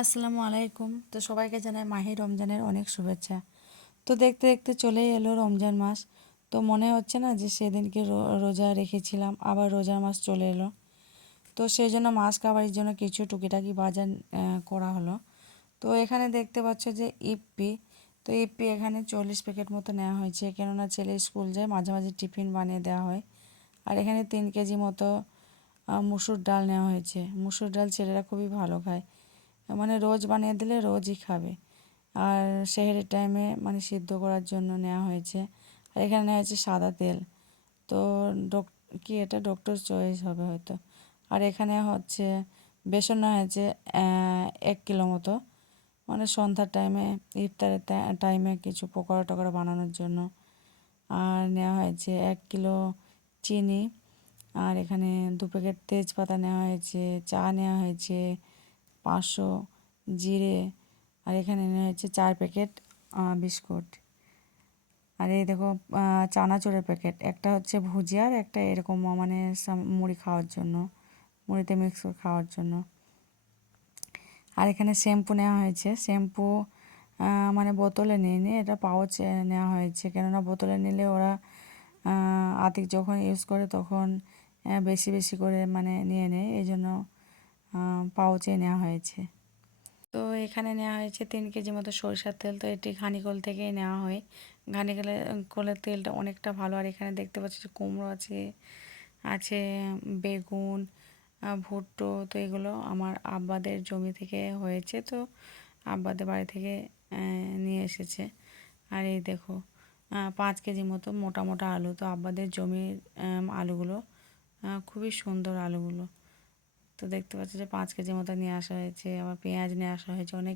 আসসালামু আলাইকুম। তো সবাইকে জানাই মাহে রমজানের অনেক শুভেচ্ছা। তো দেখতে দেখতে চলেই এলো রমজান মাস। তো মনে হচ্ছে না যে সেদিনকে রোজা রেখেছিলাম, আবার রোজার মাস চলে এলো। তো সেই জন্য মাছ খাবারের জন্য কিছু টুকিটাকি বাজার করা হলো। তো এখানে দেখতে পাচ্ছ যে ইপ্পি। তো ইপ্পি এখানে 40 প্যাকেট মতো নেওয়া হয়েছে, কেননা ছেলে স্কুল যায়, মাঝে মাঝে টিফিন বানিয়ে দেওয়া হয়। আর এখানে 3 কেজি মতো মুসুর ডাল নেওয়া হয়েছে। মুসুর ডাল ছেলেরা খুবই ভালো খায়, মানে রোজ বানিয়ে দিলে রোজই খাবে। আর সেহরির টাইমে মানে সিদ্ধ করার জন্য নেওয়া হয়েছে। আর এখানে নেওয়া হয়েছে সাদা তেল। তো কি এটা ডক্টর চয়েস হবে হয়তো। আর এখানে হচ্ছে বেসন নেওয়া হয়েছে 1 কিলো মতো, মানে সন্ধ্যার টাইমে, ইফতারের টাইমে কিছু পকোড়া টকোড়া বানানোর জন্য। আর নেওয়া হয়েছে 1 কিলো চিনি। আর এখানে 2 প্যাকেট তেজপাতা নেওয়া হয়েছে, চা নেওয়া হয়েছে 500, জিরে। আর এখানে নেওয়া হয়েছে 4 প্যাকেট বিস্কুট। আর এই দেখো চানাচুরের প্যাকেট, একটা হচ্ছে ভুজিয়ার, একটা এরকম মানে মুড়ি খাওয়ার জন্য, মুড়িতে মিক্স করে খাওয়ার জন্য। আর এখানে শ্যাম্পু নেওয়া হয়েছে। শ্যাম্পু মানে বোতলে নিয়ে এটা পাউচ নেওয়া হয়েছে, কেননা বোতলে নিলে ওরা আতিক যখন ইউজ করে তখন বেশি বেশি করে মানে নিয়ে নেয়, এই জন্য পাউচে নেওয়া হয়েছে। তো এখানে নেওয়া হয়েছে 3 কেজি মতো সরিষার তেল। তো এটি ঘানিকল থেকেই নেওয়া হয়। কলের তেলটা অনেকটা ভালো। আর এখানে দেখতে পাচ্ছি যে কুমড়ো আছে, আছে বেগুন, ভুট্টো। তো এগুলো আমার আব্বাদের জমি থেকে হয়েছে, তো আব্বাদের বাড়ি থেকে নিয়ে এসেছে। আর এই দেখো 5 কেজি মতো মোটা মোটা আলু। তো আব্বাদের জমির আলুগুলো খুবই সুন্দর আলুগুলো। তো দেখতে পাচ্ছি যে 5 কেজি মতো নিয়ে আসা হয়েছে। আবার পেঁয়াজ নিয়ে আসা হয়েছে অনেক।